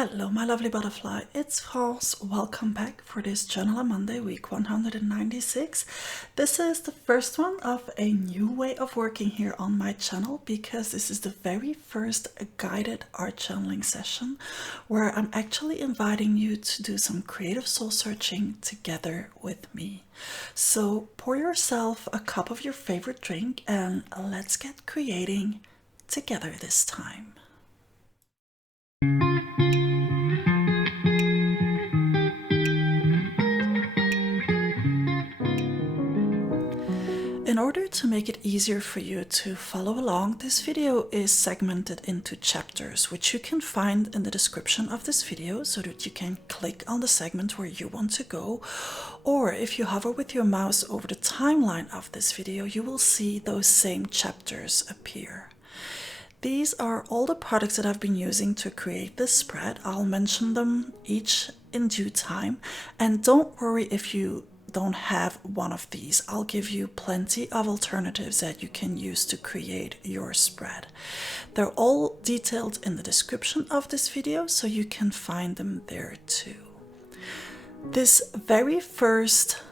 Hello, my lovely butterfly. It's France. Welcome back for this Journal on Monday, week 196. This is the first one of a new way of working here on my channel because this is the very first guided art journaling session where I'm actually inviting you to do some creative soul searching together with me. So pour yourself a cup of your favorite drink and let's get creating together this time. In order to make it easier for you to follow along, this video is segmented into chapters, which you can find in the description of this video so that you can click on the segment where you want to go. Or if you hover with your mouse over the timeline of this video, you will see those same chapters appear. These are all the products that I've been using to create this spread. I'll mention them each in due time, and don't worry if you don't have one of these. I'll give you plenty of alternatives that you can use to create your spread. They're all detailed in the description of this video, so you can find them there too. This very first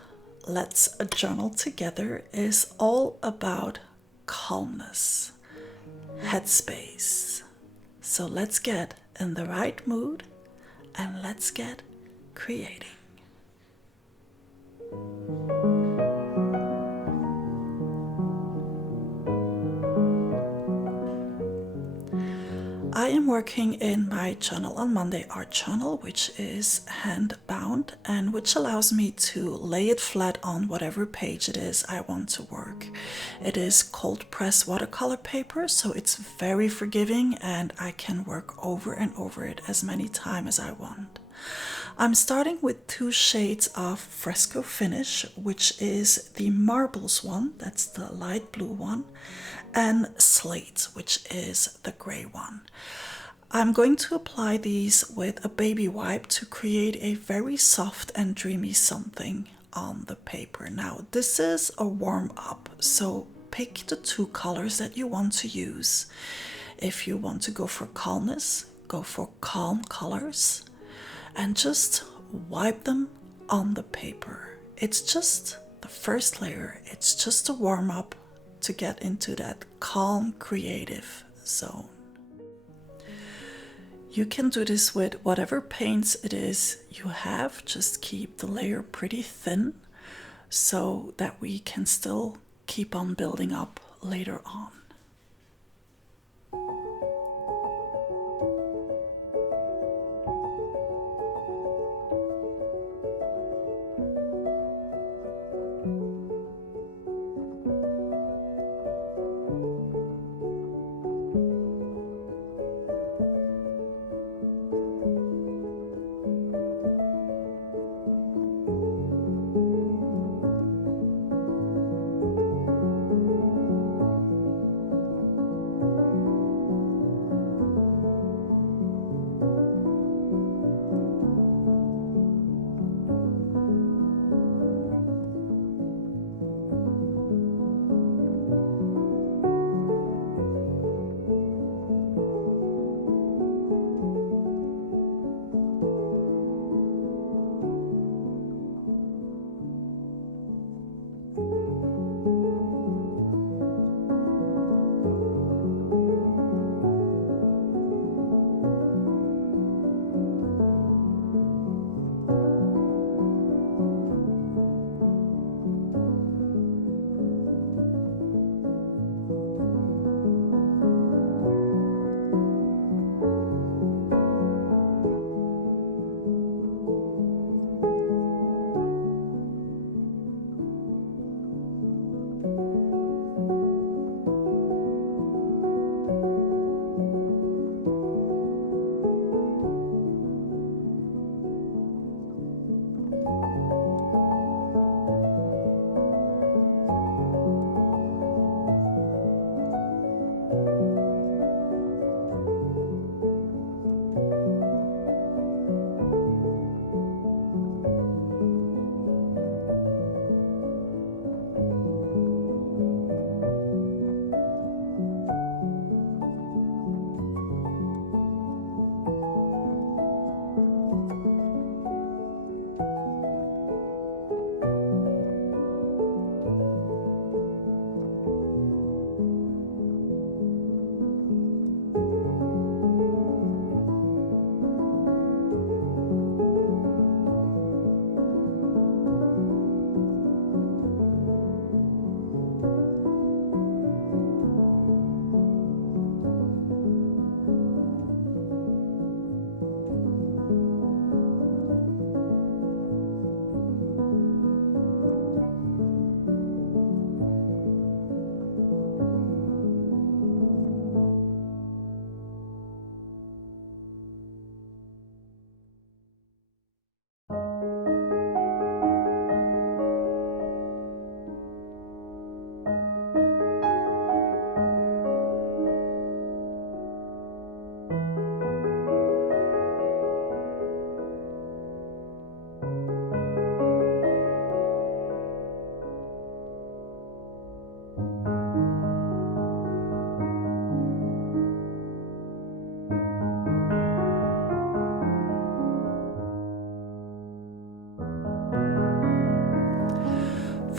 Let's Journal Together is all about calmness, headspace. So let's get in the right mood and let's get creating. I am working in my Journal on Monday art journal, which is hand bound and which allows me to lay it flat on whatever page it is I want to work. It is cold press watercolor paper, so it's very forgiving and I can work over and over it as many times as I want. I'm starting with two shades of fresco finish, which is the marbles one, that's the light blue one, and slate, which is the gray one. I'm going to apply these with a baby wipe to create a very soft and dreamy something on the paper. Now, this is a warm up, so pick the two colors that you want to use. If you want to go for calmness, go for calm colors. And just wipe them on the paper. It's just the first layer. It's just a warm up to get into that calm creative zone. You can do this with whatever paints it is you have. Just keep the layer pretty thin so that we can still keep on building up later on.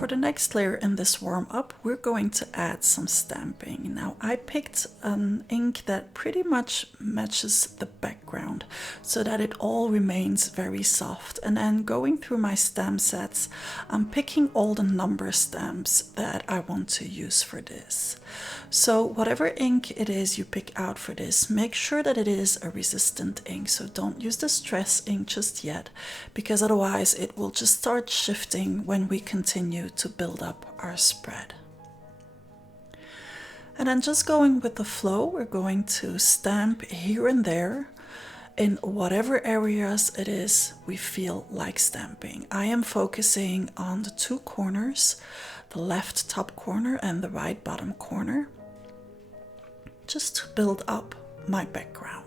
for the next layer in this warm-up, we're going to add some stamping. Now, I picked an ink that pretty much matches the background so that it all remains very soft. And then going through my stamp sets, I'm picking all the number stamps that I want to use for this. So whatever ink it is you pick out for this, make sure that it is a resistant ink. So don't use the stress ink just yet, because otherwise it will just start shifting when we continue to build up our spread. And then just going with the flow, we're going to stamp here and there in whatever areas it is we feel like stamping. I am focusing on the two corners, the left top corner and the right bottom corner, just to build up my background.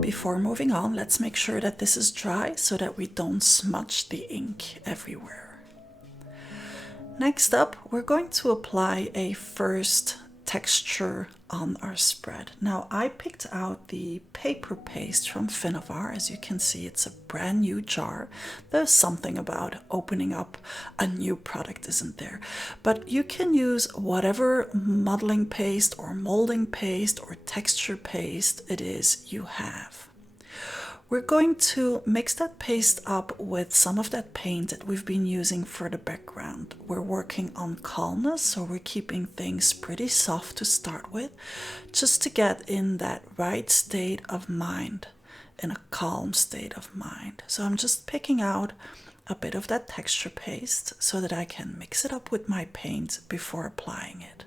Before moving on, let's make sure that this is dry so that we don't smudge the ink everywhere. Next up, we're going to apply a first texture on our spread. Now, I picked out the paper paste from Finnavar. As you can see, it's a brand new jar. There's something about opening up a new product, isn't there? But you can use whatever modeling paste or molding paste or texture paste it is you have. We're going to mix that paste up with some of that paint that we've been using for the background. We're working on calmness, so we're keeping things pretty soft to start with, just to get in that right state of mind, in a calm state of mind. So I'm just picking out a bit of that texture paste so that I can mix it up with my paint before applying it.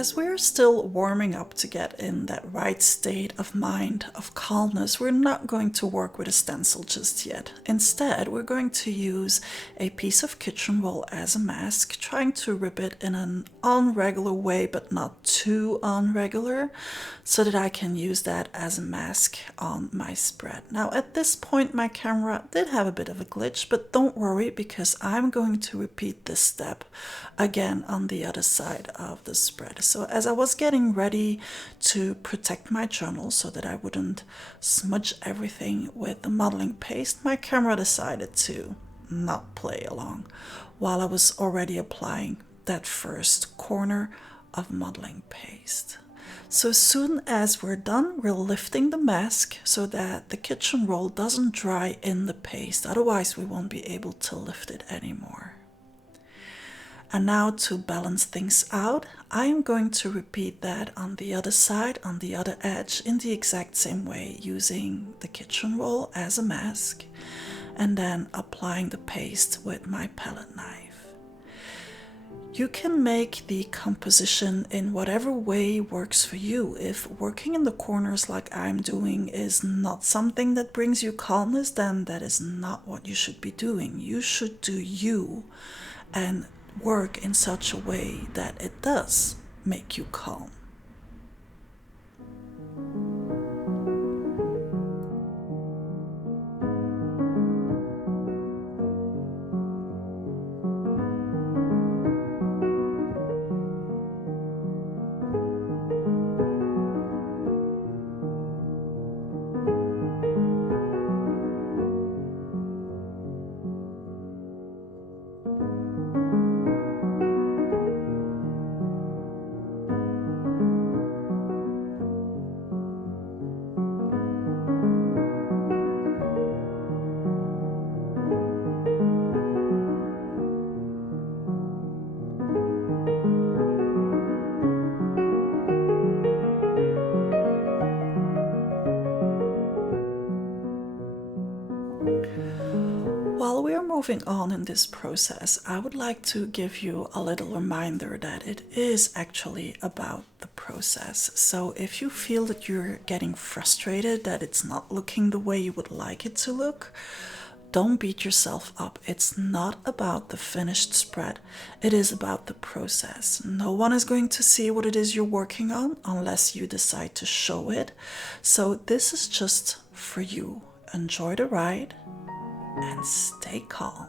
As we're still warming up to get in that right state of mind, of calmness, we're not going to work with a stencil just yet. Instead, we're going to use a piece of kitchen roll as a mask, trying to rip it in an unregular way, but not too unregular, so that I can use that as a mask on my spread. Now, at this point, my camera did have a bit of a glitch, but don't worry, because I'm going to repeat this step again on the other side of the spread. So as I was getting ready to protect my journal so that I wouldn't smudge everything with the modeling paste, my camera decided to not play along while I was already applying that first corner of modeling paste. So as soon as we're done, we're lifting the mask so that the kitchen roll doesn't dry in the paste. Otherwise, we won't be able to lift it anymore. And now, to balance things out, I am going to repeat that on the other side, on the other edge, in the exact same way, using the kitchen roll as a mask, and then applying the paste with my palette knife. You can make the composition in whatever way works for you. If working in the corners like I'm doing is not something that brings you calmness, then that is not what you should be doing. You should do you and work in such a way that it does make you calm. While we are moving on in this process, I would like to give you a little reminder that it is actually about the process. So if you feel that you're getting frustrated, that it's not looking the way you would like it to look, don't beat yourself up. It's not about the finished spread. It is about the process. No one is going to see what it is you're working on unless you decide to show it. So this is just for you. Enjoy the ride and stay calm.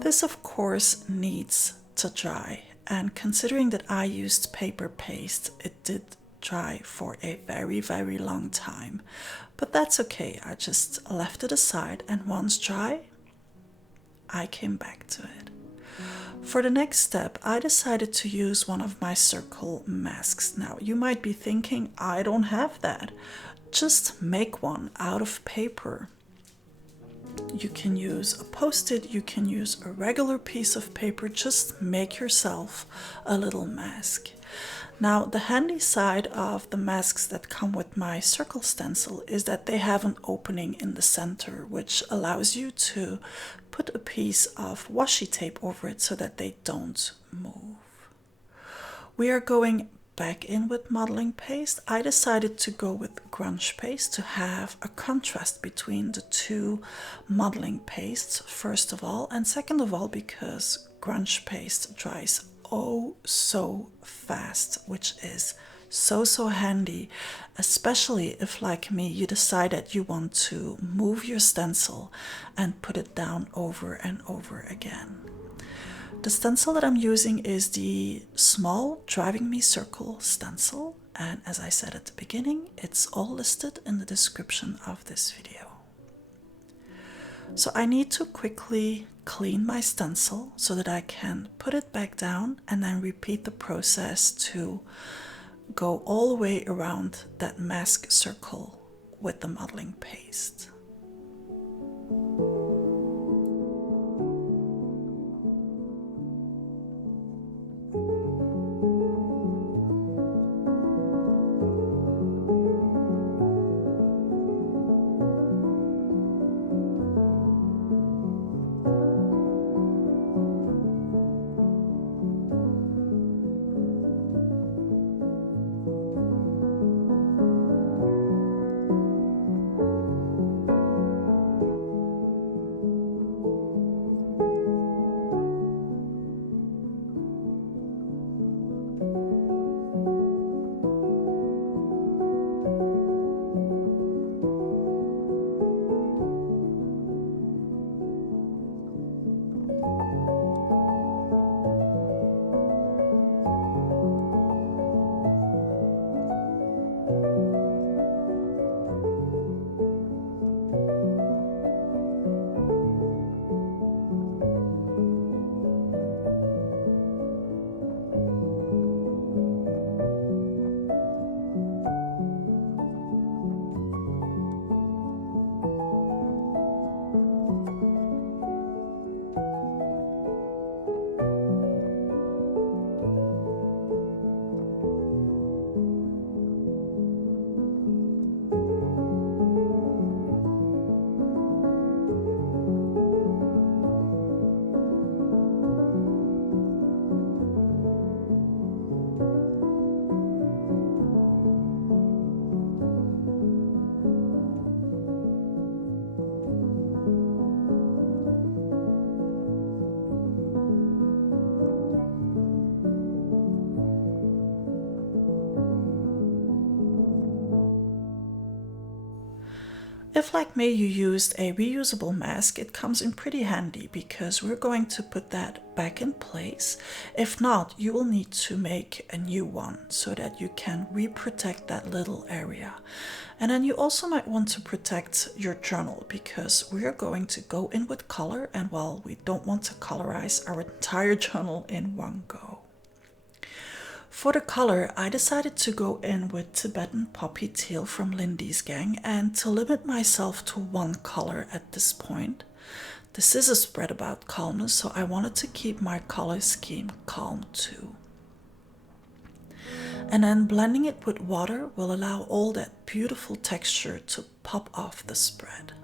This, of course, needs to dry, and considering that I used paper paste, it did dry for a very, very long time. But that's okay, I just left it aside, and once dry, I came back to it. For the next step, I decided to use one of my circle masks. Now, you might be thinking, I don't have that. Just make one out of paper. You can use a Post-it, you can use a regular piece of paper, just make yourself a little mask. Now, the handy side of the masks that come with my circle stencil is that they have an opening in the center, which allows you to put a piece of washi tape over it so that they don't move. We are going back in with modeling paste. I decided to go with grunge paste to have a contrast between the two modeling pastes, first of all, and second of all because grunge paste dries oh so fast, which is so handy, especially if, like me, you decide that you want to move your stencil and put it down over and over again. The stencil that I'm using is the small Driving Me Circle stencil, and as I said at the beginning, it's all listed in the description of this video. So I need to quickly clean my stencil so that I can put it back down and then repeat the process to go all the way around that mask circle with the modeling paste. If, like me, you used a reusable mask, it comes in pretty handy because we're going to put that back in place. If not, you will need to make a new one so that you can re-protect that little area. And then you also might want to protect your journal because we're going to go in with color, and well, we don't want to colorize our entire journal in one go. For the color, I decided to go in with Tibetan Poppy Teal from Lindy's Gang and to limit myself to one color at this point. This is a spread about calmness, so I wanted to keep my color scheme calm too. And then blending it with water will allow all that beautiful texture to pop off the spread.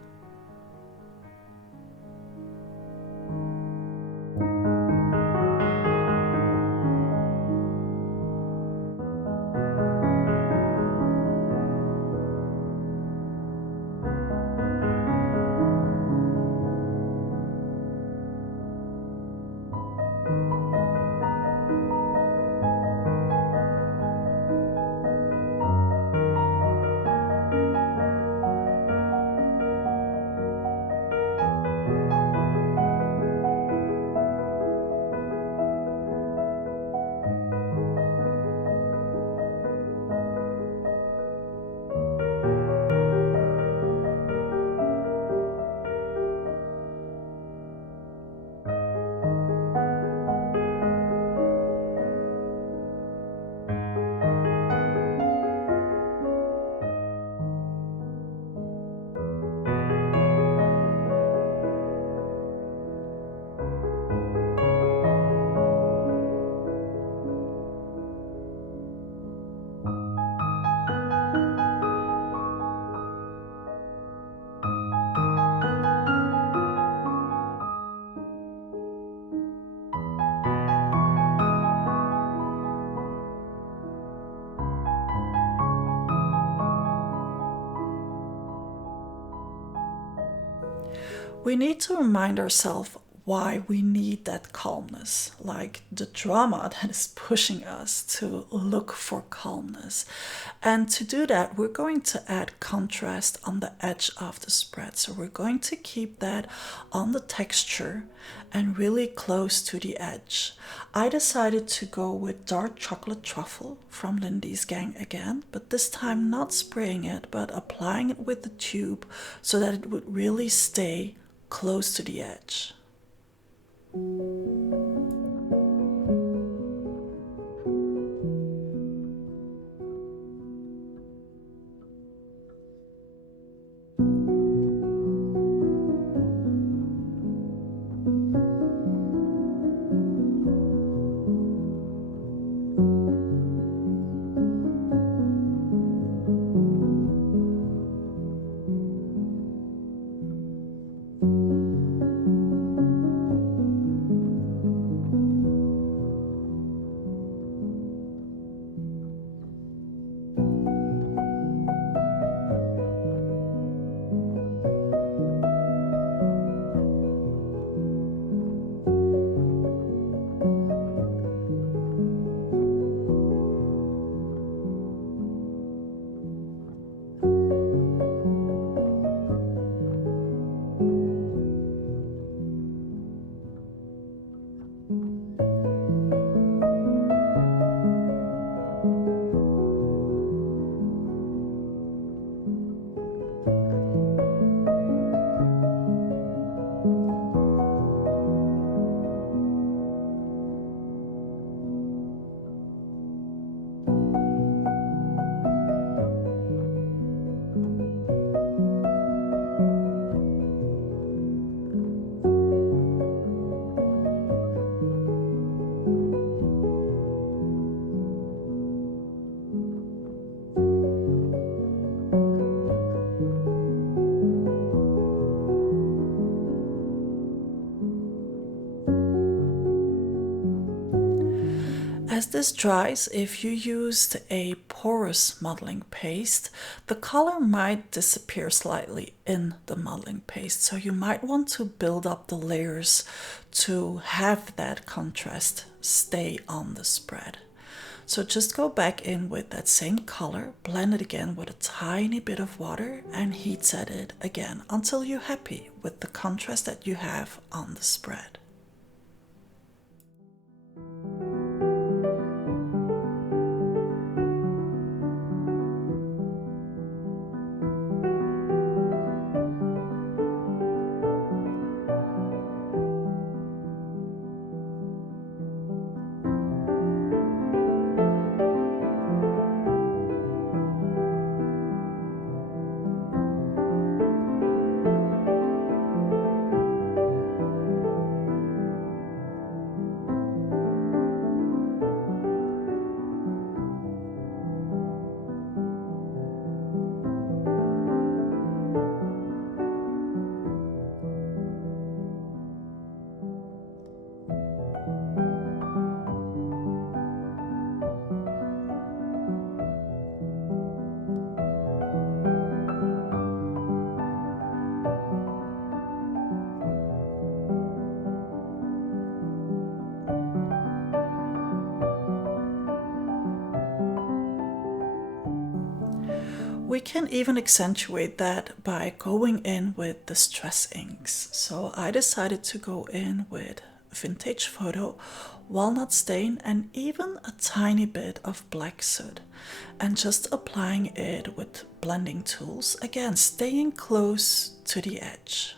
We need to remind ourselves why we need that calmness, like the drama that is pushing us to look for calmness. And to do that, we're going to add contrast on the edge of the spread. So we're going to keep that on the texture and really close to the edge. I decided to go with dark chocolate truffle from Lindy's Gang again, but this time not spraying it, but applying it with the tube so that it would really stay close to the edge. As this dries, if you used a porous modeling paste, the color might disappear slightly in the modeling paste. So you might want to build up the layers to have that contrast stay on the spread. So just go back in with that same color, blend it again with a tiny bit of water, and heat set it again until you're happy with the contrast that you have on the spread. We can even accentuate that by going in with the stress inks. So I decided to go in with Vintage Photo, Walnut Stain, and even a tiny bit of Black Soot, and just applying it with blending tools, again staying close to the edge.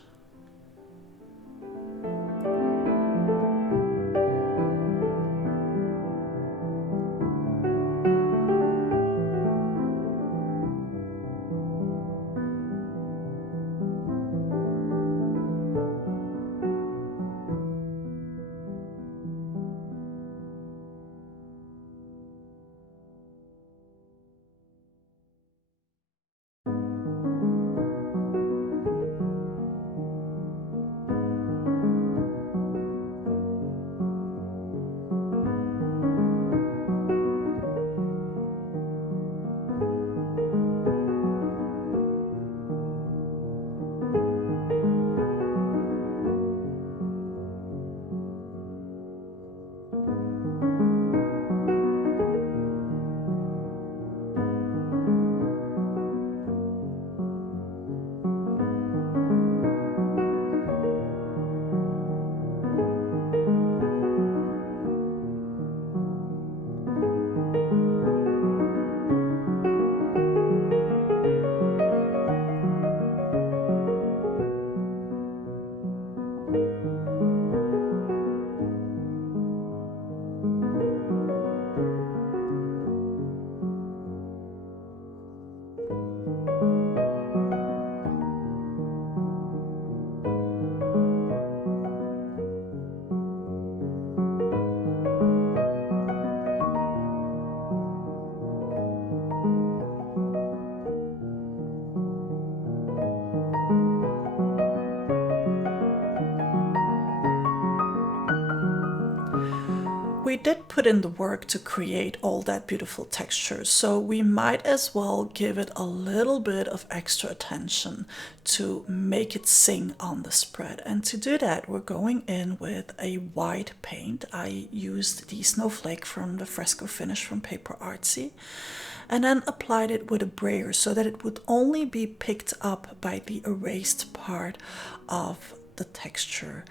We did put in the work to create all that beautiful texture, so we might as well give it a little bit of extra attention to make it sing on the spread. And to do that, we're going in with a white paint. I used the snowflake from the fresco finish from Paper Artsy, and then applied it with a brayer so that it would only be picked up by the erased part of the texture.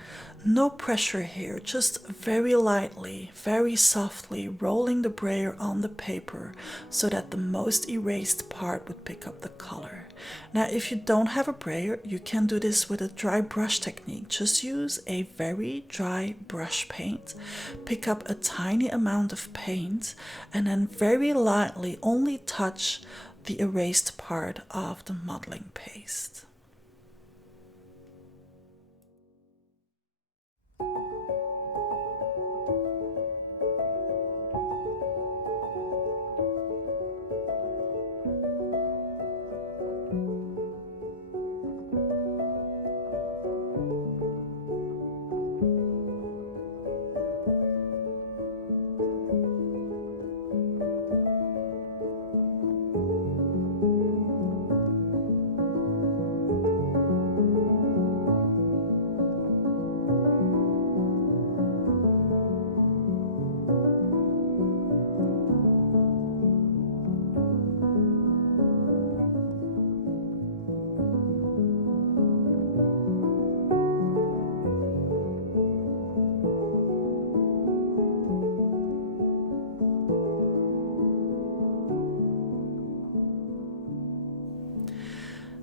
No pressure here, just very lightly, very softly rolling the brayer on the paper so that the most erased part would pick up the color. Now, if you don't have a brayer, you can do this with a dry brush technique. Just use a very dry brush paint, pick up a tiny amount of paint, and then very lightly only touch the erased part of the modeling paste.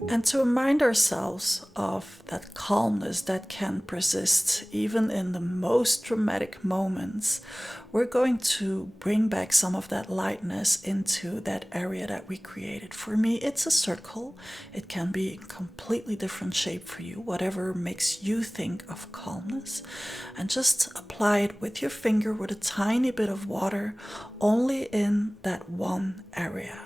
And to remind ourselves of that calmness that can persist even in the most dramatic moments, we're going to bring back some of that lightness into that area that we created. For me, it's a circle. It can be a completely different shape for you, whatever makes you think of calmness. And just apply it with your finger with a tiny bit of water, only in that one area.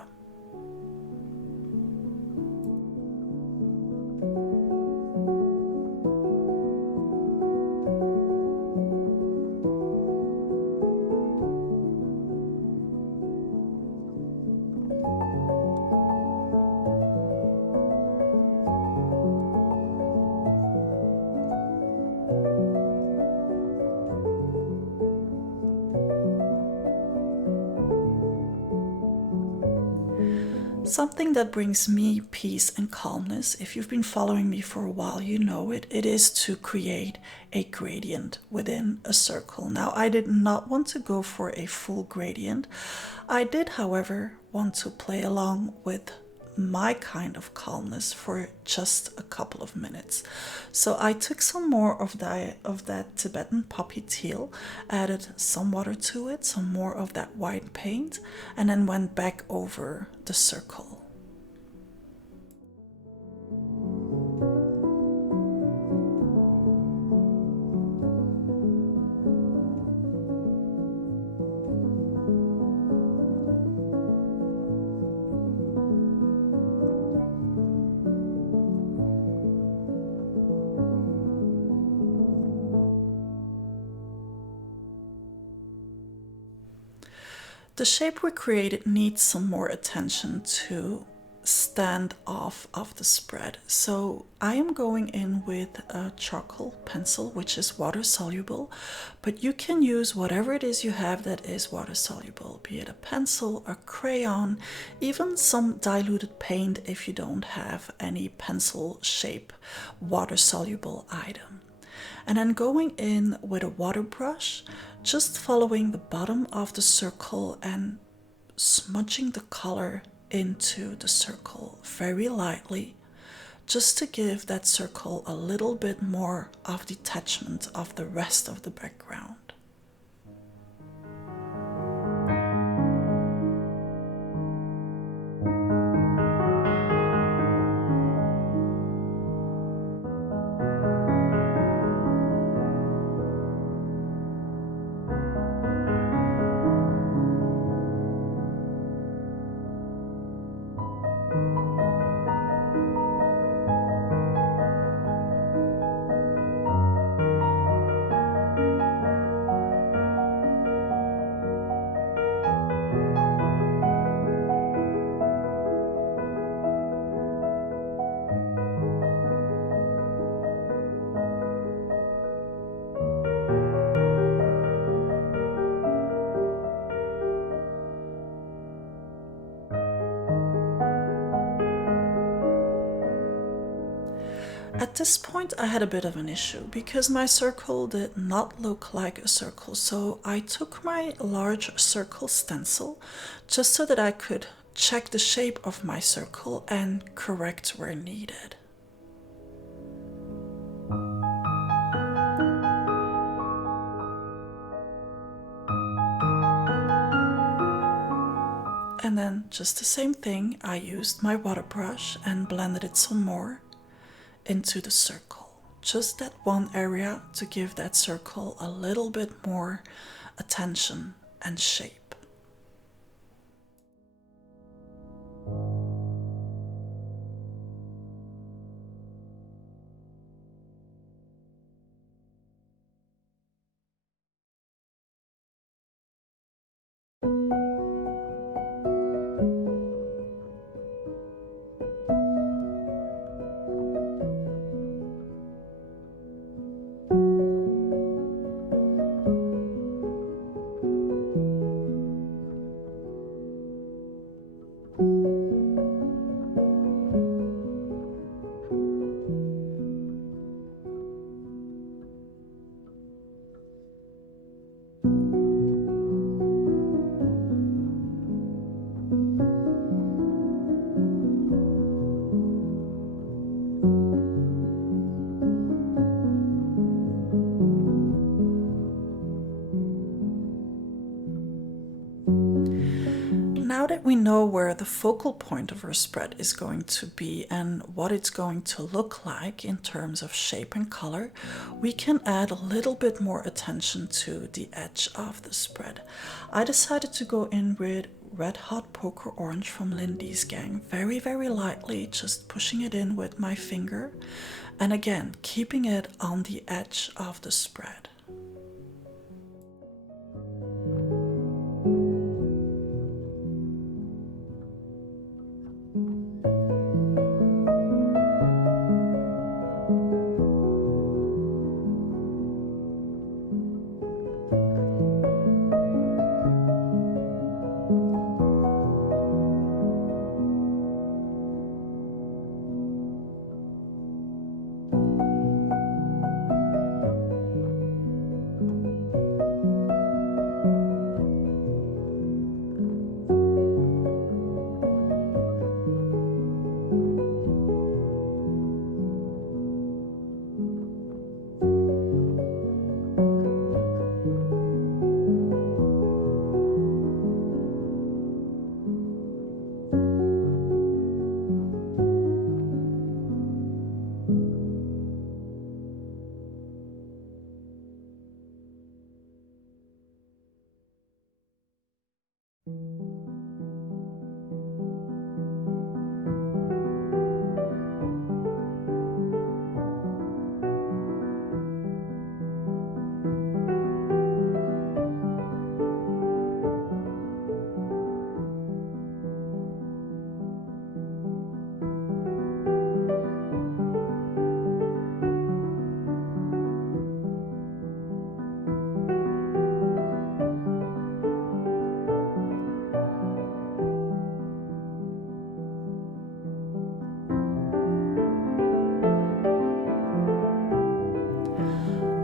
Something that brings me peace and calmness, if you've been following me for a while, you know it is to create a gradient within a circle. Now, I did not want to go for a full gradient. I did, however, want to play along with my kind of calmness for just a couple of minutes. So I took some more of that Tibetan poppy teal, added some water to it, some more of that white paint, and then went back over the circle. The shape we created needs some more attention to stand off of the spread. So I am going in with a charcoal pencil, which is water soluble, but you can use whatever it is you have that is water soluble, be it a pencil, a crayon, even some diluted paint if you don't have any pencil shape water soluble item. And then going in with a water brush, just following the bottom of the circle and smudging the color into the circle very lightly, just to give that circle a little bit more of detachment of the rest of the background. At this point, I had a bit of an issue because my circle did not look like a circle. So I took my large circle stencil just so that I could check the shape of my circle and correct where needed. And then just the same thing, I used my water brush and blended it some more into the circle. Just that one area to give that circle a little bit more attention and shape. that we know where the focal point of our spread is going to be and what it's going to look like in terms of shape and color, we can add a little bit more attention to the edge of the spread. I decided to go in with Red Hot Poker Orange from Lindy's Gang, very, very lightly, just pushing it in with my finger, and again, keeping it on the edge of the spread.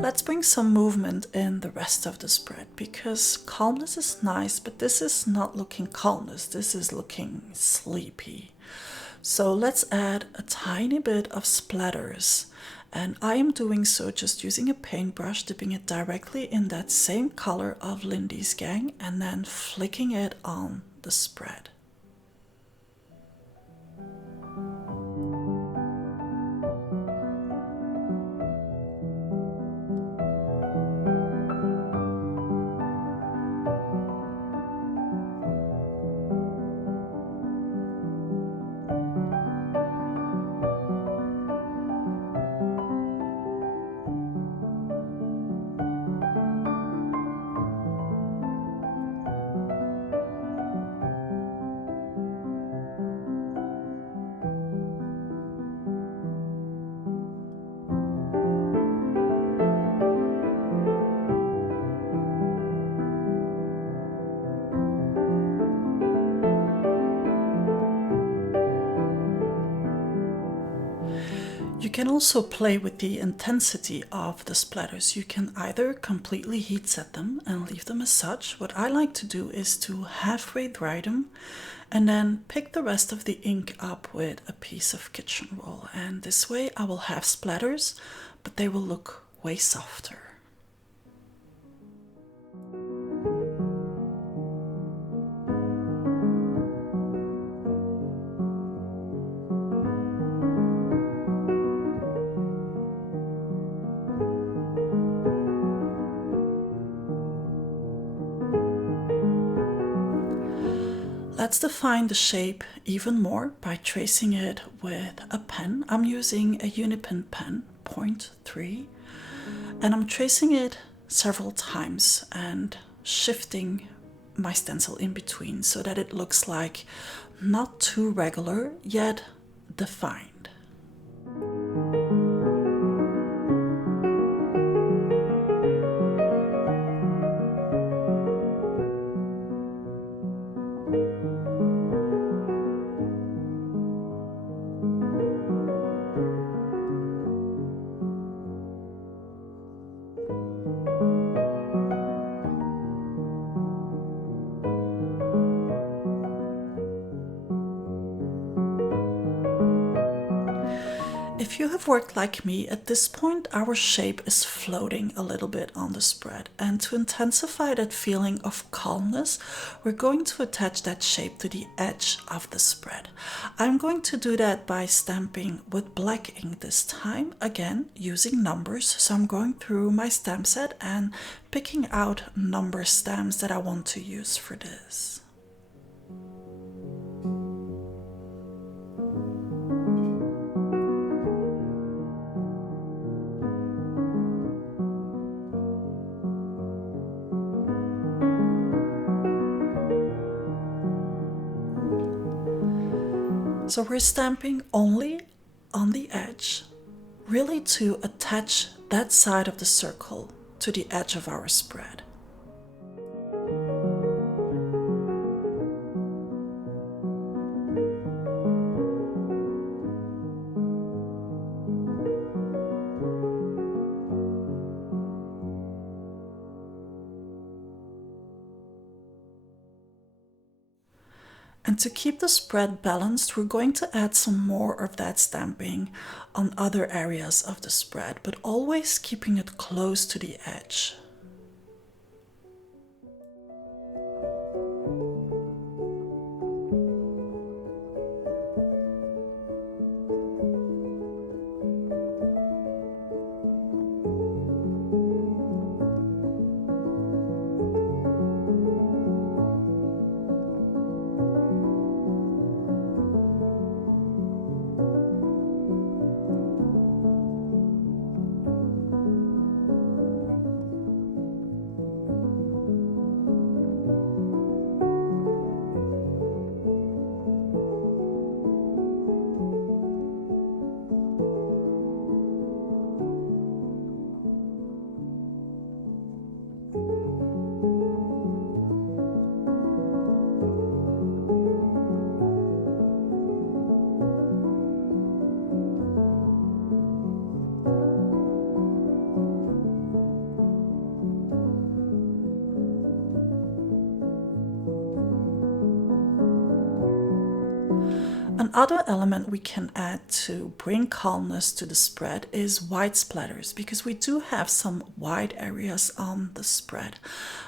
Let's bring some movement in the rest of the spread, because calmness is nice, but this is not looking calmness, this is looking sleepy. So let's add a tiny bit of splatters, and I am doing so just using a paintbrush, dipping it directly in that same color of Lindy's Gang and then flicking it on the spread. You can also play with the intensity of the splatters. You can either completely heat set them and leave them as such. What I like to do is to halfway dry them and then pick the rest of the ink up with a piece of kitchen roll. And this way I will have splatters, but they will look way softer. Let's define the shape even more by tracing it with a pen. I'm using a Unipen pen, 0.3, and I'm tracing it several times and shifting my stencil in between so that it looks like not too regular, yet defined. If you have worked like me, at this point our shape is floating a little bit on the spread, and to intensify that feeling of calmness, we're going to attach that shape to the edge of the spread. I'm going to do that by stamping with black ink this time, again using numbers. So I'm going through my stamp set and picking out number stamps that I want to use for this. So we're stamping only on the edge, really to attach that side of the circle to the edge of our spread. And to keep the spread balanced, we're going to add some more of that stamping on other areas of the spread, but always keeping it close to the edge. Another element we can add to bring calmness to the spread is white splatters, because we do have some white areas on the spread.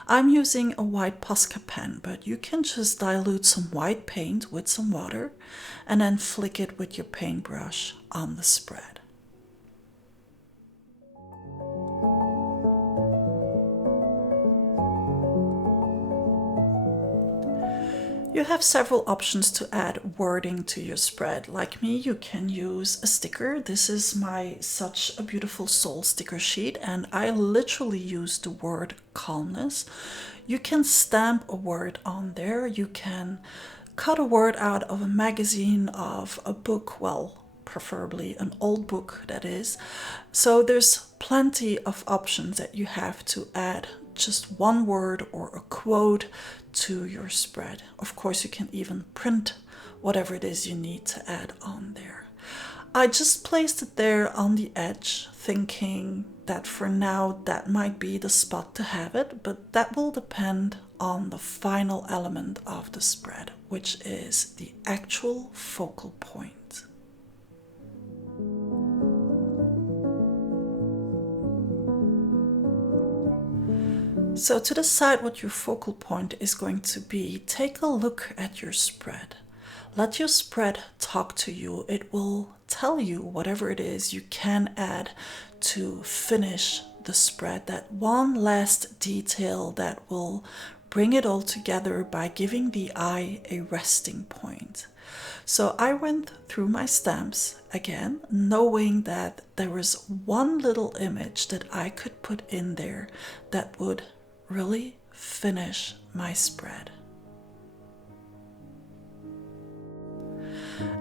I'm using a white Posca pen, but you can just dilute some white paint with some water and then flick it with your paintbrush on the spread. You have several options to add wording to your spread. Like me, you can use a sticker. This is my Such a Beautiful Soul sticker sheet, and I literally use the word calmness. You can stamp a word on there. You can cut a word out of a magazine, of a book, well, preferably an old book, that is. So there's plenty of options that you have to add just one word or a quote to your spread. Of course, you can even print whatever it is you need to add on there. I just placed it there on the edge, thinking that for now that might be the spot to have it, but that will depend on the final element of the spread, which is the actual focal point. So to decide what your focal point is going to be, take a look at your spread. Let your spread talk to you. It will tell you whatever it is you can add to finish the spread, that one last detail that will bring it all together by giving the eye a resting point. So I went through my stamps again, knowing that there was one little image that I could put in there that would really finish my spread.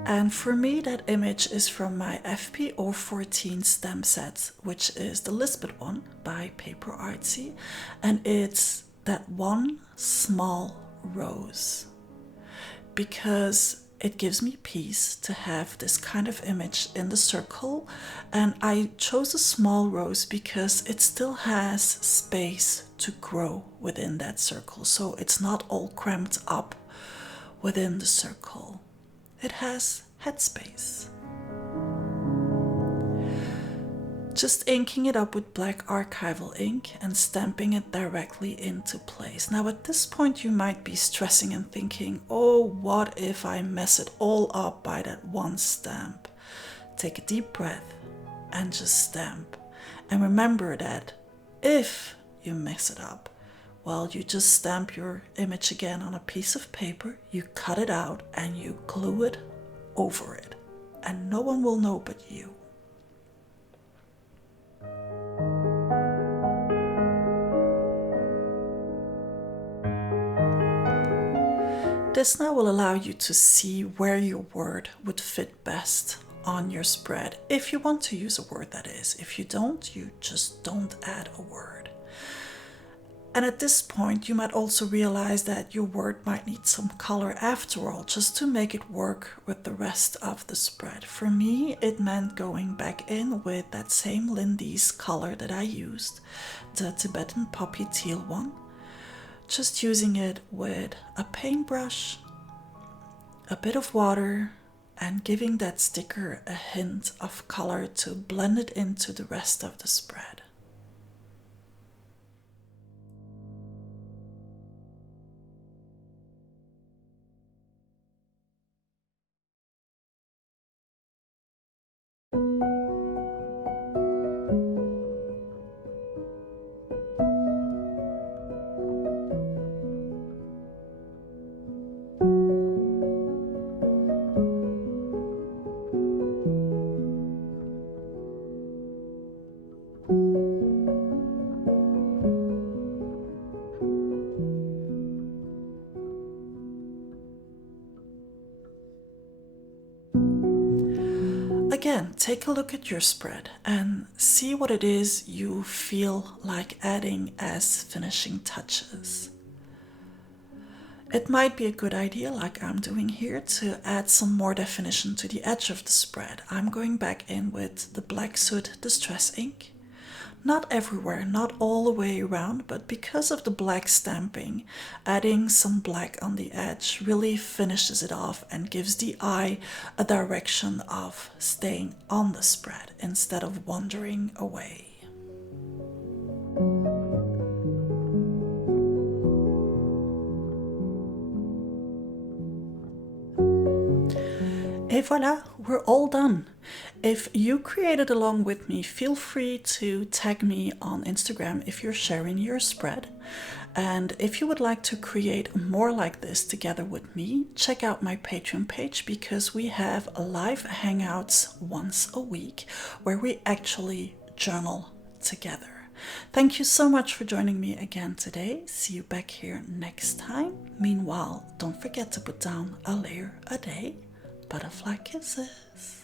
And for me, that image is from my FP014 stamp set, which is the Lisbeth one by Paper Artsy, and it's that one small rose, because it gives me peace to have this kind of image in the circle. And I chose a small rose because it still has space to grow within that circle, so it's not all cramped up within the circle. It has headspace. just inking it up with black archival ink and stamping it directly into place. Now at this point you might be stressing and thinking, oh, what if I mess it all up by that one stamp? Take a deep breath and just stamp. And remember that if you mess it up, well, you just stamp your image again on a piece of paper, you cut it out and you glue it over it. And no one will know but you. This now will allow you to see where your word would fit best on your spread. If you want to use a word, that is. If you don't, you just don't add a word. And at this point, you might also realize that your word might need some color after all, just to make it work with the rest of the spread. For me, it meant going back in with that same Lindy's color that I used, the Tibetan poppy teal one. Just using it with a paintbrush, a bit of water, and giving that sticker a hint of color to blend it into the rest of the spread. Again, take a look at your spread and see what it is you feel like adding as finishing touches. It might be a good idea, like I'm doing here, to add some more definition to the edge of the spread. I'm going back in with the Black Soot Distress ink. Not everywhere, not all the way around, but because of the black stamping, adding some black on the edge really finishes it off and gives the eye a direction of staying on the spread instead of wandering away. Et voila, we're all done. If you created along with me, feel free to tag me on Instagram if you're sharing your spread. And if you would like to create more like this together with me, check out my Patreon page because we have live hangouts once a week where we actually journal together. Thank you so much for joining me again today. See you back here next time. Meanwhile, don't forget to put down a layer a day. Butterfly kisses.